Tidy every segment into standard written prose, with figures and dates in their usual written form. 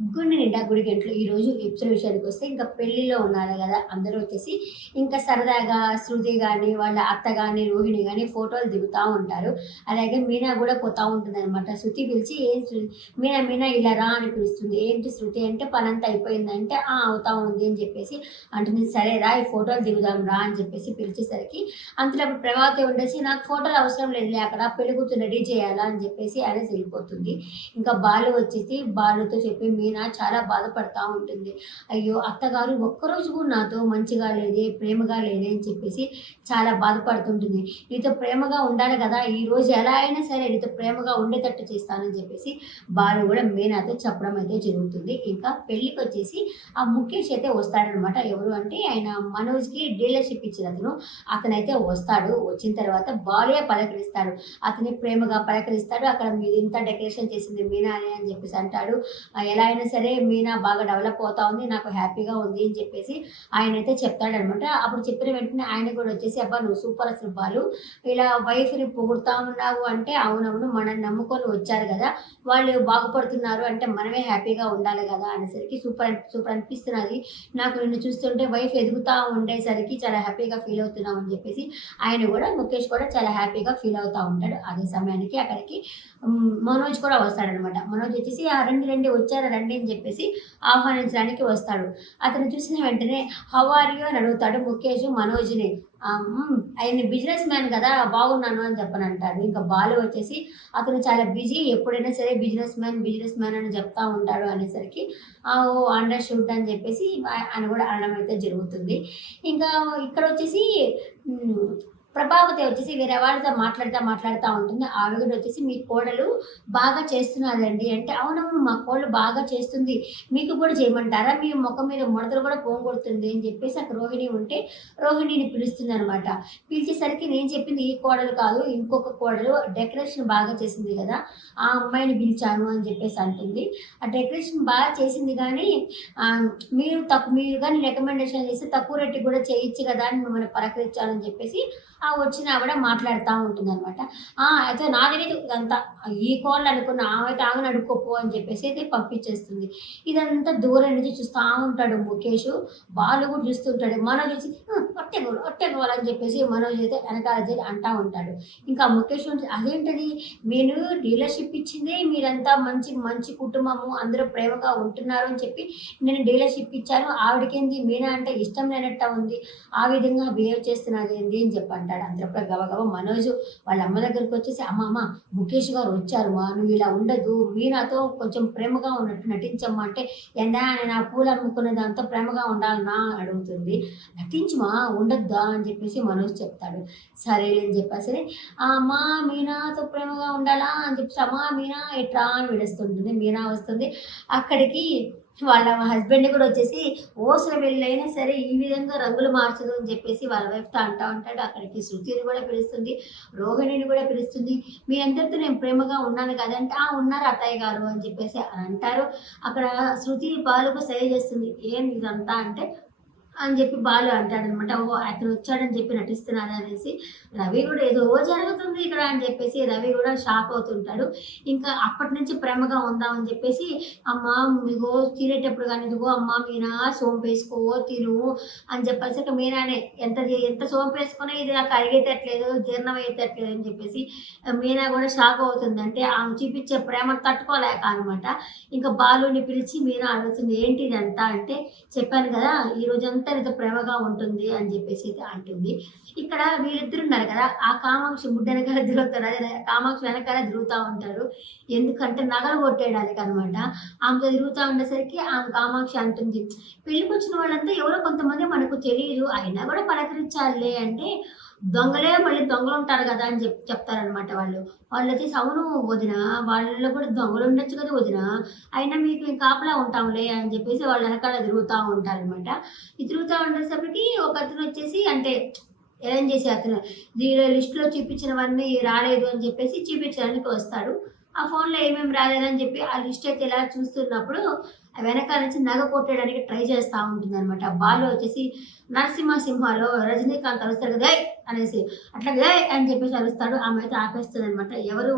గుండె నిండా గుడిగంటలు ఈరోజు ఎపిసోడ్ విషయానికి వస్తే ఇంకా పెళ్లిలో ఉన్నారు కదా అందరూ వచ్చేసి ఇంకా సరదాగా శృతి కానీ వాళ్ళ అత్త కానీ రోహిణి కానీ ఫోటోలు దిగుతూ ఉంటారు. అలాగే మీనా కూడా పోతూ ఉంటుంది అనమాట. శృతి పిలిచి ఏం మీనా మీనా ఇలా రా అని పిలుస్తుంది. ఏంటి శృతి అంటే పనంతా అయిపోయిందంటే అవుతా ఉంది అని చెప్పేసి అంటుంది. సరే రా ఈ ఫోటోలు దిగుదాం రా అని చెప్పేసి పిలిచేసరికి అంతలో అప్పుడు ప్రభావతి ఉండేసి నాకు ఫోటోలు అవసరం లేదు అక్కడ పెళ్లి కూతురు రెడీ చేయాలా అని చెప్పేసి అనేసి వెళ్ళిపోతుంది. ఇంకా బాలు వచ్చేసి బాలుతో చెప్పి మీనా చాలా బాధపడతా ఉంటుంది. అయ్యో అత్తగారు ఒక్కరోజు కూడా నాతో మంచిగా లేదే ప్రేమగా లేదే అని చెప్పేసి చాలా బాధపడుతుంటుంది. నీతో ప్రేమగా ఉండాలి కదా, ఈ రోజు ఎలా అయినా సరే నీతో ప్రేమగా ఉండేటట్టు చేస్తానని చెప్పేసి బాలు కూడా మీనాతో చెప్పడం అయితే జరుగుతుంది. ఇంకా పెళ్లికి వచ్చేసి ఆ ముఖేష్ అయితే వస్తాడనమాట. ఎవరు అంటే ఆయన మనోజ్కి డీలర్షిప్ ఇచ్చిన అతనైతే వస్తాడు. వచ్చిన తర్వాత బాలే పలకరిస్తాడు. అతని ప్రేమగా పలకరిస్తాడు. అక్కడ మీరు ఇంత డెకరేషన్ చేసింది మీనా అని చెప్పేసి అంటాడు. ఎలా అయినా సరే మీనా బాగా డెవలప్ అవుతా ఉంది, నాకు హ్యాపీగా ఉంది అని చెప్పేసి ఆయన అయితే చెప్తాడనమాట. అప్పుడు చెప్పిన వెంటనే ఆయన కూడా వచ్చేసి అబ్బా నువ్వు సూపర్ అసలు బాలు, ఇలా వైఫ్ని పొగుడుతా ఉన్నావు అంటే అవునవును మనల్ని నమ్ముకొని వచ్చారు కదా, వాళ్ళు బాగుపడుతున్నారు అంటే మనమే హ్యాపీగా ఉండాలి కదా అనేసరికి సూపర్ సూపర్ అనిపిస్తున్నది నాకు నిన్ను చూస్తుంటే, వైఫ్ ఎదుగుతూ ఉండేసరికి చాలా హ్యాపీగా ఫీల్ అవుతున్నాం అని చెప్పేసి ఆయన కూడా ముఖేష్ కూడా చాలా హ్యాపీగా ఫీల్ అవుతూ ఉంటాడు. అదే సమయానికి అక్కడికి మనోజ్ కూడా వస్తాడనమాట. మనోజ్ వచ్చేసి రండి రండి వచ్చారా రండి అని చెప్పేసి ఆహ్వానించడానికి వస్తాడు. అతను చూసిన వెంటనే హౌ ఆర్ యూ అని అడుగుతాడు ముఖేష్ మనోజ్ని. ఆయన బిజినెస్ మ్యాన్ కదా బాగున్నాను అని చెప్పని అంటాడు. ఇంకా బాలు వచ్చేసి అతను చాలా బిజీ, ఎప్పుడైనా సరే బిజినెస్ మ్యాన్ అని చెప్తా ఉంటాడు అనేసరికి ఓ అండర్స్టూడ్ అని చెప్పేసి ఆయన కూడా అనడం అయితే జరుగుతుంది. ఇంకా ఇక్కడ వచ్చేసి ప్రభావతి వచ్చేసి వేరే వాళ్ళతో మాట్లాడుతూ ఉంటుంది. ఆవిడ వచ్చేసి మీ కోడలు బాగా చేస్తున్నదండి అంటే అవునవును మా కోడలు బాగా చేస్తుంది, మీకు కూడా చేయమంటారా, మీ ముఖం మీద ముడతలు కూడా పోగొడుతుంది అని చెప్పేసి అక్కడ రోహిణి ఉంటే రోహిణిని పిలుస్తుంది అనమాట. పిలిచేసరికి నేను చెప్పింది ఈ కోడలు కాదు ఇంకొక కోడలు డెకరేషన్ బాగా చేసింది కదా ఆ అమ్మాయిని పిలిచాను అని చెప్పేసి అంటుంది. ఆ డెకరేషన్ బాగా చేసింది కానీ మీరు కానీ రికమెండేషన్ చేస్తే తక్కువ రేటుకి కూడా చేయొచ్చు కదా అని మిమ్మల్ని పలకరించాలని చెప్పేసి వచ్చిన ఆవిడ మాట్లాడుతూ ఉంటుంది అనమాట. అయితే నా తెలియదు ఇదంతా, ఈ కోళ్ళు అనుకున్న ఆమె ఆమెను అడుక్కోపో అని చెప్పేసి అయితే పంపించేస్తుంది. ఇదంతా దూరం నుంచి చూస్తూ ఉంటాడు ముఖేష్. బాలు కూడా చూస్తుంటాడు. మనోజ్ వచ్చి ఒట్టెగోలు అని చెప్పేసి మనోజ్ అయితే వెనకాల అంటూ ఉంటాడు. ఇంకా ముఖేష్ అదేంటది నేను డీలర్షిప్ ఇచ్చిందే మీరంతా మంచి మంచి కుటుంబము అందరూ ప్రేమగా ఉంటున్నారు అని చెప్పి నేను డీలర్షిప్ ఇచ్చాను, ఆవిడకేంది మీనా అంటే ఇష్టం లేనట్ట ఉంది, ఆ విధంగా బిహేవ్ చేస్తున్నది ఏంది అని చెప్పండి అంటాడు. అంతప్పుడు గబగబా మనోజ్ వాళ్ళ అమ్మ దగ్గరికి వచ్చేసి అమ్మ ముఖేష్ గారు వచ్చారు మా, నువ్వు ఇలా ఉండదు మీనాతో కొంచెం ప్రేమగా ఉన్నట్టు నటించమ్మా అంటే ఎందా నేను ఆ పూలు అమ్ముకునే దాంతో ప్రేమగా ఉండాలన్నా అడుగుతుంది. నటించుమా ఉండొద్దా అని చెప్పేసి మనోజ్ చెప్తాడు. సరే అని చెప్పేసి అమ్మా మీనాతో ప్రేమగా ఉండాలా అని చెప్పేసి అమ్మా మీనా ఎట్రా అని విడుస్తుంటుంది. మీనా వస్తుంది అక్కడికి. వాళ్ళ హస్బెండ్ కూడా వచ్చేసి ఓసల వెళ్ళైనా సరే ఈ విధంగా రంగులు మార్చదు అని చెప్పేసి వాళ్ళ వైఫ్తో అంటూ ఉంటాడు. అక్కడికి శృతిని కూడా పిలుస్తుంది, రోహిణిని కూడా పిలుస్తుంది. మీ అందరితో నేను ప్రేమగా ఉన్నాను కదంటే ఉన్నారు అత్తయ్య గారు అని చెప్పేసి అని అంటారు. అక్కడ శృతి బాలుకు సరి చేస్తుంది. ఏం ఇదంతా అంటే అని చెప్పి బాలు అంటాడనమాట. అతను వచ్చాడని చెప్పి నటిస్తున్నాడు అనేసి. రవి కూడా ఏదో జరుగుతుంది ఇక్కడ అని చెప్పేసి రవి కూడా షాక్ అవుతుంటాడు. ఇంకా అప్పటి నుంచి ప్రేమగా ఉందామని చెప్పేసి అమ్మ ఇగో తినేటప్పుడు కానీ ఇదిగో అమ్మ మీనా సోంపు వేసుకో తిను అని చెప్పేసి మీనానే ఎంత సోంపు వేసుకున్నా ఇది నాకు అరిగేటట్లేదు జీర్ణం అయ్యేటట్లేదు అని చెప్పేసి మీనా కూడా షాక్ అవుతుంది. అంటే ఆమె చూపించే ప్రేమ తట్టుకోలేక అనమాట. ఇంకా బాలుని పిలిచి మీనా అడుగుతుంది ఏంటి ఇదంతా అంటే చెప్పాను కదా ఈ రోజంతా నీతో ప్రేమగా ఉంటుంది అని చెప్పేసి అయితే అంటుంది. ఇక్కడ వీళ్ళిద్దరు ఉన్నారు కదా, ఆ కామాక్షి బుడ్డ వెనకాల తిరుగుతారు, అదే కామాక్షి వెనకాల తిరుగుతూ ఉంటారు. ఎందుకంటే నగలు కొట్టేయడానికి అనమాట. ఆమెతో తిరుగుతూ ఉండేసరికి ఆమె కామాక్షి అంటుంది పెళ్ళికి వచ్చిన వాళ్ళంతా ఎవరో కొంతమంది మనకు తెలియదు అయినా కూడా పలకరించాలే అంటే దొంగలే మళ్ళీ దొంగలు ఉంటారు కదా అని చెప్తారనమాట. వాళ్ళు వచ్చేసి అవును వదిన వాళ్ళలో కూడా దొంగలు ఉండొచ్చు కదా వదిన, అయినా మీకు మేము కాపలా ఉంటాంలే అని చెప్పేసి వాళ్ళ వెనకాల తిరుగుతూ ఉంటారనమాట. తిరుగుతూ ఉండేసరికి ఒక అతను వచ్చేసి అంటే ఏం చేసి అతను దీనిలో లిస్టులో చూపించినవన్నీ రాలేదు అని చెప్పేసి చూపించడానికి వస్తాడు. ఆ ఫోన్లో ఏమేమి రాలేదని చెప్పి ఆ లిస్ట్ అయితే ఇలా చూస్తున్నప్పుడు వెనకాల నుంచి నగ కొట్టడానికి ట్రై చేస్తూ ఉంటుంది అనమాట. బాలు వచ్చేసి నరసింహలో రజనీకాంత్ వస్తారు కదా అనేసి అట్లా "ఏయ్" అని చెప్పేసి అరుస్తాడు. ఆమె అయితే ఆపేస్తదనమాట. ఎవరు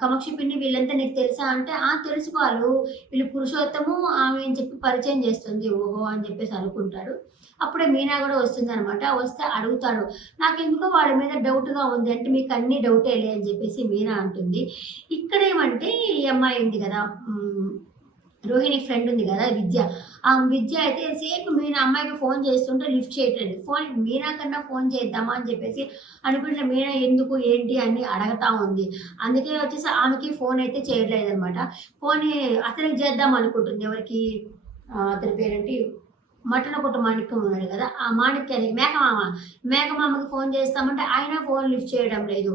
కామాక్షి పిన్ని వీళ్ళంతా నీకు తెలుసా అంటే, "ఆ! తెలుసు బాలు. వీళ్ళు పురుషోత్తము ఆమె" అని చెప్పి పరిచయం చేస్తుంది. ఓహో! అని చెప్పేసి అనుకుంటాడు. అప్పుడే మీనా గూడా వస్తుందనమాట. వస్తే అడుగుతాడు. నాకెందుకో వాడి మీద డౌట్‌గా ఉంది. అంటే మీకన్నీ డౌటేలే అని చెప్పేసి మీనా అంటుంది. ఇక్కడేమంటే ఈ అమ్మాయి ఉంది గదా! రోహిణి ఫ్రెండ్ ఉంది గదా! విద్య. ఆ విద్య అయితే సేపు మీనా అమ్మాయికి ఫోను చేస్తుంటే లిఫ్ట్ చేయట్లేదు. మీనా కన్నా ఫోను చేద్దామా అని చెప్పేసి అనుకుంటే మీనా ఎందుకు, ఏంటి అని అడగతా ఉంది. అందుకే వచ్చేసి ఆమెకి ఫోనయితే చేయట్లేదనమాట. పోనీ అతనికి చేద్దాం అనుకుంటుంది. ఎవరికి అతని పేరేంటి మటన్ కొట్టు మాణిక్యం ఉన్నాడు కదా! ఆ మాణిక్యానికి మేకమామ. మేకమామకి ఫోను చేస్తామంటే ఆయన ఫోను లిఫ్ట్ చేయడం లేదు.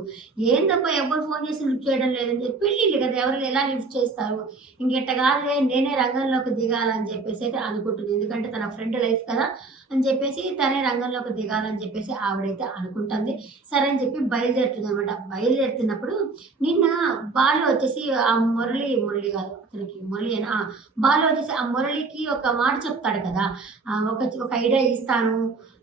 ఏందబ్బా ఎవ్వరు ఫోను చేసి లిఫ్ట్ చేయడం లేదని చెప్పి పెళ్ళిళ్ళు కదా! ఎవరు ఎలా లిఫ్ట్ చేస్తారు? ఇంకెట్ట కాదులే నేనే రంగంలోకి దిగాలని చెప్పేసి అయితే అనుకుంటుంది. ఎందుకంటే తన ఫ్రెండ్ లైఫ్ కదా! అని చెప్పేసి తనే రంగంలోకి దిగాలని చెప్పేసి ఆవిడైతే అనుకుంటుంది. సరే అని చెప్పి బయలుదేరుతుందనమాట. బయలుదేరుతున్నప్పుడు నిన్న బాలు వచ్చేసి ఆ మురళి కాదు అతనికి మురళి ఆ! బాలు వచ్చేసి ఆ మురళికి ఒక మాట చెప్తాడు కదా! ఒక ఐడియా ఇస్తాను.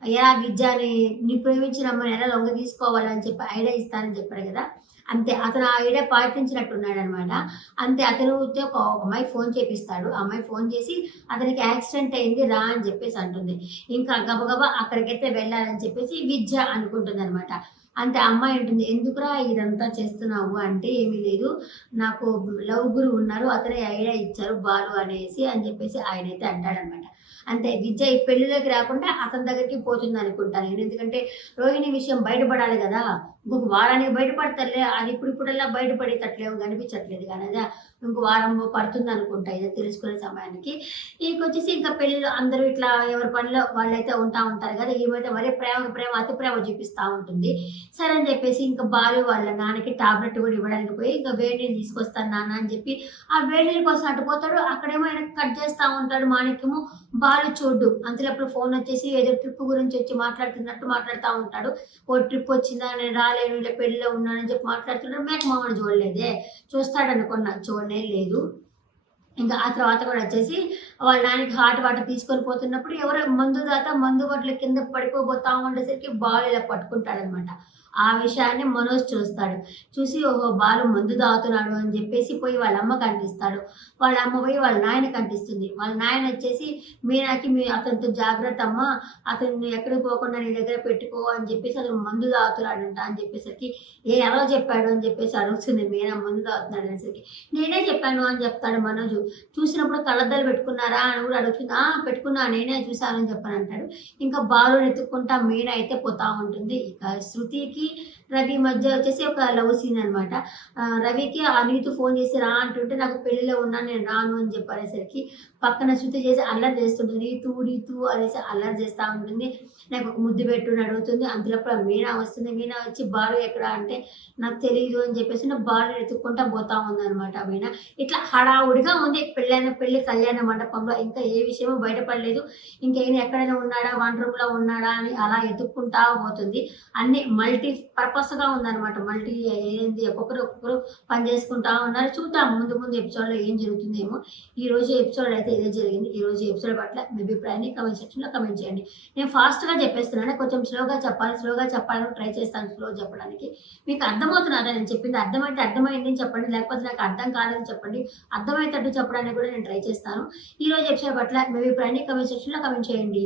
ఎలా విద్యని నీ ప్రేమించిన అమ్మాయిని ఎలా లొంగ తీసుకోవాలని చెప్పి ఐడియా ఇస్తానని చెప్పాడు గదా! అంతే. అతను ఆ ఐడియా పాటించినట్టున్నాడనమాట. అంతే అతనుతో ఒక అమ్మాయి ఫోను చేపిస్తాడు. ఆ అమ్మాయి ఫోను చేసి అతనికి యాక్సిడెంట్ అయింది రా అని చెప్పేసి అంటుంది. ఇంకా గబగబా అక్కడికైతే వెళ్ళాలని చెప్పేసి విద్య అనుకుంటుందనమాట. అంతే ఆ అమ్మాయి అంటుంది, "ఎందుకురా ఇదంతా చేస్తున్నావు?" అంటే, "ఏమీ లేదు. నాకు లవ్ గురువు ఉన్నారు. అతనే ఐడియా ఇచ్చారు బాలు అనేసి" అని చెప్పేసి ఆయనైతే అంటాడనమాట. అంతే విద్య ఈ పెళ్ళిలోకి రాకుండా అతని దగ్గరికి పోతుందనుకుంటా నేను. ఎందుకంటే రోహిణి విషయం బయటపడాలి గదా! ఇంకొక వారానికి బయటపడతారులే. అది ఇప్పుడిప్పుడల్లా బయటపడేటట్లేమో కనిపించట్లేదు గానీ అది ఇంకో వారం పడుతుందనుకుంటా ఇది తెలుసుకునే సమయానికి. ఈకొచ్చేసి ఇంకా పెళ్ళిలో అందరూ ఇట్లా ఎవరి పనిలో వాళ్ళైతే ఉంటా ఉంటారు గదా! ఈమైతే మరీ ప్రేమకి ప్రేమ, అతి ప్రేమ చూపిస్తా ఉంటుంది. సరే అని చెప్పేసి ఇంకా బాలు వాళ్ళ నాన్నకి టాబ్లెట్ గూడా ఇవ్వడానికి పోయి, ఇంకా వేడి నీళ్ళు తీసుకొస్తాను నాన్న అని చెప్పి, ఆ వేడి నీళ్ళ కోసం అటు పోతాడు. అక్కడేమో ఆయన కట్ చేస్తా ఉంటాడు మాణిక్యము. బాలు చూడ్డు. అంతలోపుల ఫోనొచ్చేసి ఏదో ట్రిప్ గురించొచ్చి మాట్లాడుతున్నట్టు మాట్లాడుతా ఉంటాడు. ఓ ట్రిప్పొచ్చిందా? నేను రాలేను. ఇలా పెళ్ళిలో ఉన్నానని చెప్పి మాట్లాడుతున్నాడు. మేనమామని చూడలేదే. చూస్తాడనుకున్నా. చూడనే లేదు. ఇంకా ఆ తర్వాత కూడా వచ్చేసి వాళ్ళ నాన్నకి హాట్ వాటర్ తీసుకొని పోతున్నప్పుడు ఎవరో మందు దాత మందు బాటిల్ కింద పడిపోబోతా ఉండేసరికి బాలు ఇలా పట్టుకుంటాడనమాట. ఆ విషయాన్ని మనోజ్ చూస్తాడు. చూసి ఓహో! బాలు మందు తాగుతున్నాడు అని చెప్పేసి పోయి వాళ్ళ అమ్మకి అంటిస్తాడు. వాళ్ళ అమ్మ పోయి వాళ్ళ నాయనకి అంటిస్తుంది. వాళ్ళ నాయన వచ్చేసి మీనాకి అతనితో జాగ్రత్త అమ్మ. అతన్ని ఎక్కడికి పోకుండా నీ దగ్గర పెట్టుకో అని చెప్పేసి అతను మందు తాగుతున్నాడంట అని చెప్పేసరికి ఎవరో చెప్పాడు అని చెప్పేసి అడుగుతుంది మీనా మందు తాగుతున్నాడు అనేసరికి. నేనే చెప్పాను అని చెప్తాడు మనోజు. చూసినప్పుడు కళ్ళద్దాలు పెట్టుకున్నారా అని కూడా అడుగుతుంది. ఆ! పెట్టుకున్నా నేనే చూసాను అని చెప్పనంటాడు. ఇంకా బాలుని ఎత్తుక్కుంటా మీనా అయితే పోతా ఉంటుంది. ఇక శృతికి, రవి మధ్య వచ్చేసి ఒక లవ్ సీన్ అనమాట. రవికి నీతు ఫోన్ చేసి రా అంటుంటే నాకు పెళ్ళిలో ఉన్నాను నేను రాను అని చెప్పి అనేసరికి పక్కన శృతి చేసి అల్లరి చేస్తుంటుంది. నీతు అనేసి అల్లరి చేస్తా ఉంటుంది. నాకు ఒక ముద్దు పెట్టు అని అడుగుతుంది. అంతలోపు మీనా వస్తుంది. మీనా వచ్చి బాలు ఎక్కడ అంటే నాకు తెలీదు అని చెప్పేసి బాలుని ఎత్తుక్కుంటా పోతా ఉందనమాట మీనా. ఇట్లా హడావుడిగా ఉంది పెళ్లి కళ్యాణ మండపంలో. ఇంకా ఏ విషయమో బయటపడలేదు. ఇంకేమైనా ఎక్కడైనా ఉన్నాడా, వన్ రూమ్‌లో ఉన్నాడా అని అలా ఎతుక్కుంటా పోతుంది. అన్నీ మల్టీ పర్పస్‌గా ఉందనమాట. ఏంది ఒక్కొక్కరు పని చేసుకుంటా ఉన్నారు. చూద్దాం ముందు ఎపిసోడ్‌లో ఏం జరుగుతుందేమో. ఈరోజు ఎపిసోడ్ అయితే ఇదే జరిగింది. ఈరోజు ఎపిసోడ్ పట్ల మీ అభిప్రాయాన్ని కామెంట్ సెక్షన్‌లో కామెంట్ చేయండి. నేను ఫాస్ట్‌గా చెప్పేస్తున్నాను. కొంచెం స్లోగా చెప్పాలని ట్రై చేస్తాను స్లో చెప్పడానికి. మీకు అర్థమవుతున్నదా నేను చెప్పింది? అర్థమైతే అర్థమైందని చెప్పండి. లేకపోతే నాకు అర్థం కాలేదని చెప్పండి. అర్థమయ్యేటట్టు చెప్పడానికి కూడా నేను ట్రై చేస్తాను. ఈరోజు ఎపిసోడ్ పట్ల మీ అభిప్రాయాన్ని కామెంట్ సెక్షన్‌లో కామెంట్ చేయండి.